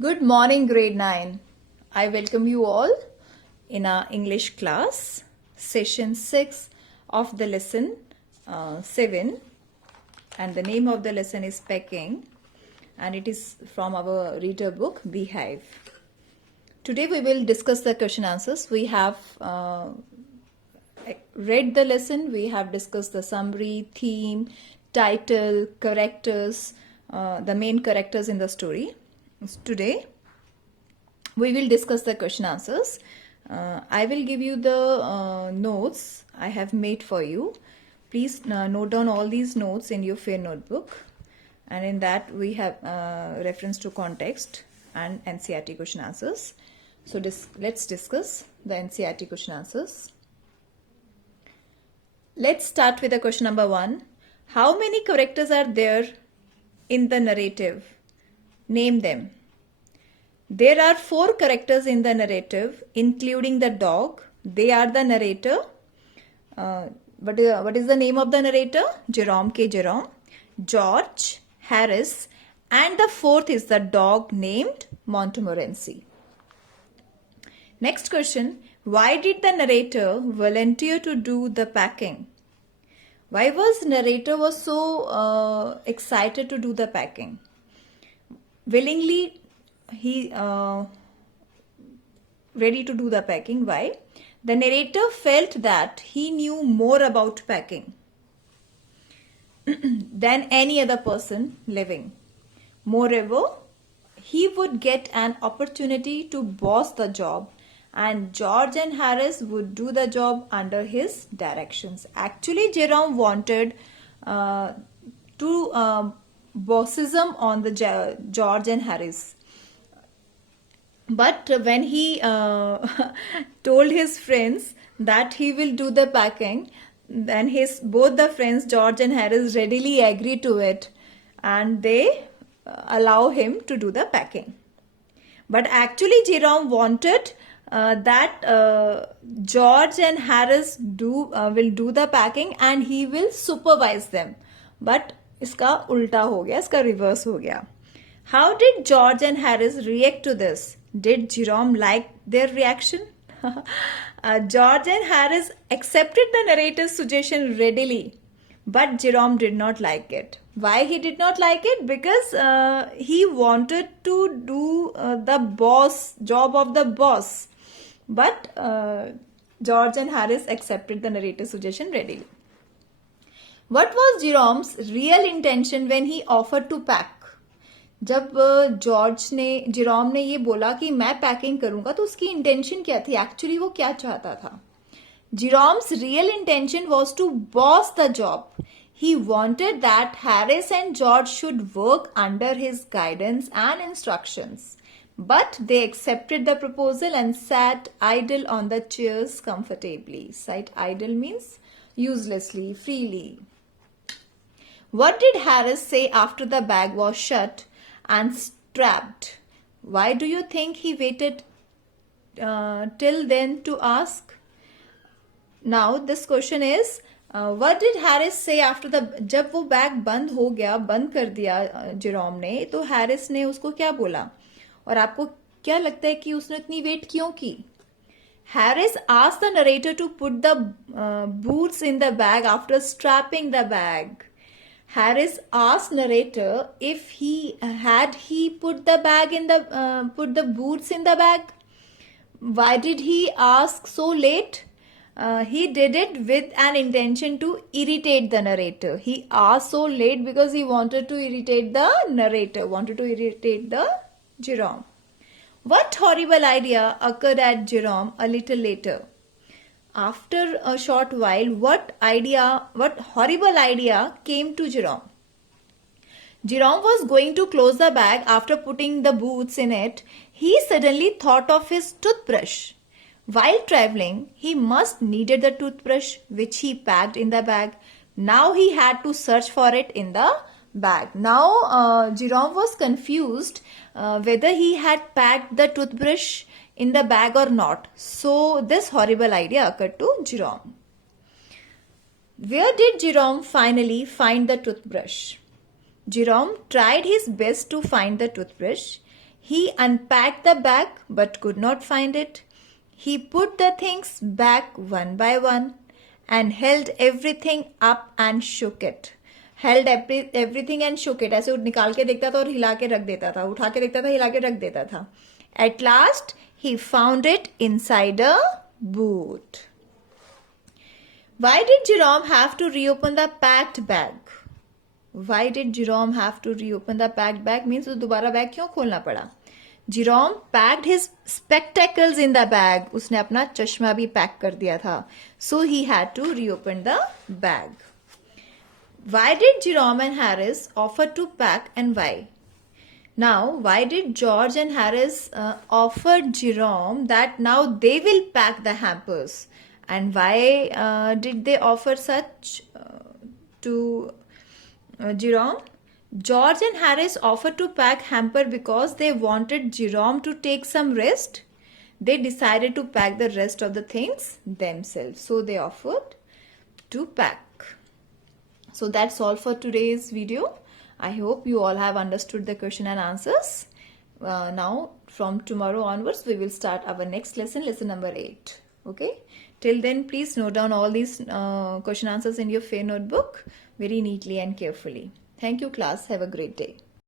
Good morning, grade 9. I welcome you all in our English class, session 6 of the lesson 7. And the name of the lesson is Pecking, and it is from our reader book, Beehive. Today we will discuss the question answers. We have read the lesson, we have discussed the summary, theme, title, characters, the main characters in the story. Today we will discuss the question answers. I will give you the notes I have made for you. Please note down all these notes in your fair notebook, and in that we have reference to context and NCERT question answers. So let's discuss the NCERT question answers. Let's start with the question number 1. How many characters are there in the narrative? Name them. There are 4 characters in the narrative, including the dog. They are the narrator. What is the name of the narrator? Jerome K. Jerome, George, Harris, and the 4th is the dog named Montmorency. Next question. Why did the narrator volunteer to do the packing? Why was narrator so excited to do the packing? Willingly he ready to do the packing. Why? The narrator felt that he knew more about packing than any other person living. Moreover, he would get an opportunity to boss the job, and George and Harris would do the job under his directions. Actually, Jerome wanted to bossism on the George and Harris. But when he told his friends that he will do the packing, then both the friends, George and Harris, readily agree to it, and they allow him to do the packing. But actually Jerome wanted that George and Harris will do the packing and he will supervise them. But इसका उल्टा हो गया, इसका reverse हो गया. How did George and Harris react to this? Did Jerome like their reaction? George and Harris accepted the narrator's suggestion readily, but Jerome did not like it. Why he did not like it? Because he wanted to do the job of the boss. But George and Harris accepted the narrator's suggestion readily. What was Jerome's real intention when he offered to pack? जब Jerome ने ये बोला कि मैं packing करूंगा तो उसकी intention क्या थी? एक्चुअली वो क्या चाहता था? Jerome's real intention was to boss the job. He wanted that Harris and George should work under his guidance and instructions. But they accepted the proposal and sat idle on the chairs comfortably. Sat idle means uselessly, freely. What did Harris say after the bag was shut and strapped? Why do you think he waited till then to ask? Now this question is, what did Harris say after जब वो bag बंद हो गया, बंद कर दिया Jerome ने, तो हैरिस ने उसको क्या बोला? और आपको क्या लगता है कि उसने इतनी वेट क्यों की? Harris asked the narrator to put the boots in the bag after strapping the bag. Harris asked narrator if he put the boots in the bag. Why did he ask so late? He did it with an intention to irritate the narrator. He asked so late because he wanted to irritate the narrator, wanted to irritate the Jerome. What horrible idea occurred at Jerome a little later? After a short while, what horrible idea came to Jerome? Jerome was going to close the bag after putting the boots in it. He suddenly thought of his toothbrush. While traveling, he must needed the toothbrush which he packed in the bag. Now he had to search for it in the bag. Now Jerome was confused whether he had packed the toothbrush in the bag or not. So this horrible idea occurred to Jerome. Where did Jerome finally find the toothbrush? Jerome tried his best to find the toothbrush. He unpacked the bag but could not find it. He put the things back one by one and held everything up and shook it. Held everything and shook it. ऐसे निकाल के देखता था और हिला के रख देता था. उठा के देखता था, हिला के रख देता था. At last, he found it inside a boot. Why did Jerome have to reopen the packed bag? Why did Jerome have to reopen the packed bag? Means वो दोबारा बैग क्यों खोलना पड़ा? Jerome packed his spectacles in the bag. उसने अपना चश्मा भी pack कर दिया था. So he had to reopen the bag. Why did Jerome and Harris offer to pack and why? Now, why did George and Harris offer Jerome that now they will pack the hampers? And why did they offer such to Jerome? George and Harris offered to pack hamper because they wanted Jerome to take some rest. They decided to pack the rest of the things themselves. So they offered to pack. So that's all for today's video. I hope you all have understood the question and answers. Now from tomorrow onwards we will start our next lesson, lesson number 8. Okay. Till then, please note down all these question answers in your fair notebook very neatly and carefully. Thank you, class. Have a great day.